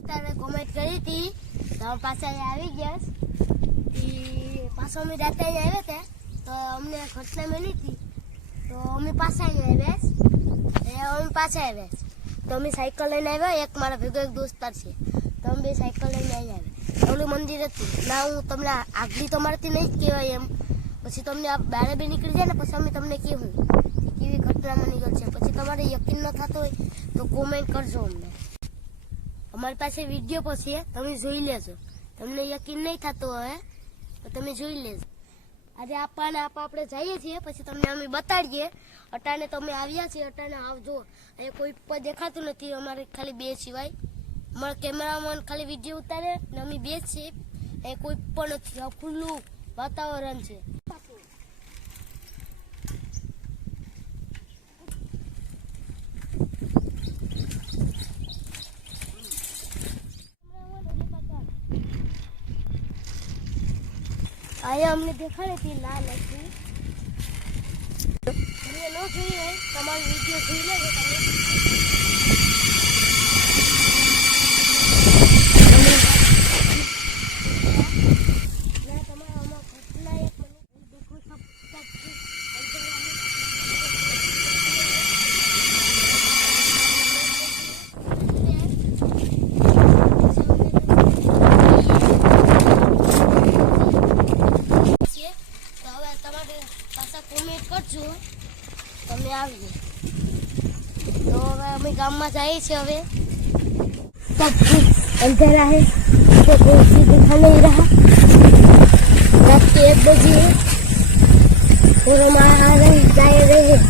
દોસ્તારે comment કરી હતી તો પાછા અહીંયા આવી ગયા પાછો અમે રાતે અહીંયા આવ્યા હતા તો અમને ઘટના મળી હતી તો અમે પાછા અહીંયા આવ્યા અમે પાછા આવ્યા તો અમે સાયકલ લઈને આવ્યા એક મારા ભેગો એક દોસ્તાર છે તો અમે બે સાયકલ લઈને આવ્યા ઓલું મંદિર હતું ના હું તમને આગલી તમારાથી નહીં જ કહેવાય એમ પછી તમને આ બારે બે નીકળી જાય ને પછી અમે તમને કહેવું કેવી ઘટનામાં નીકળ છે પછી તમારે યકીન ન થતો હોય તો કોમેન્ટ કરજો અમને અમારી પાસે વિડીયો પણ છે તમે જોઈ લેજો તમને યકીન નહીં થતો હોય તો તમે જોઈ લેજો આજે આપણે જઈએ છીએ પછી તમને અમે બતાડીએ અટાણે તમે આવ્યા છીએ અટાણે આવજો અહીંયા કોઈ પણ દેખાતું નથી અમારે ખાલી બે સિવાય અમારા કેમેરામેન ખાલી વિડીયો ઉતારે ને અમે બે જ છીએ એ કોઈ પણ નથી ખુલ્લું વાતાવરણ છે અહીંયા અમને દેખાડે હતી લાલ હતી તમે ન જોઈ હોય તમારો વિડીયો જોઈ લેજો કોમેન્ટ કરજો તમે આવીએ તો હવે અમે ગામમાં જઈએ છીએ હવે अंधेरा है तो कोई चीज दिखा नहीं रहा रात के 1 बजे और हम आ रहे जा रहे हैं।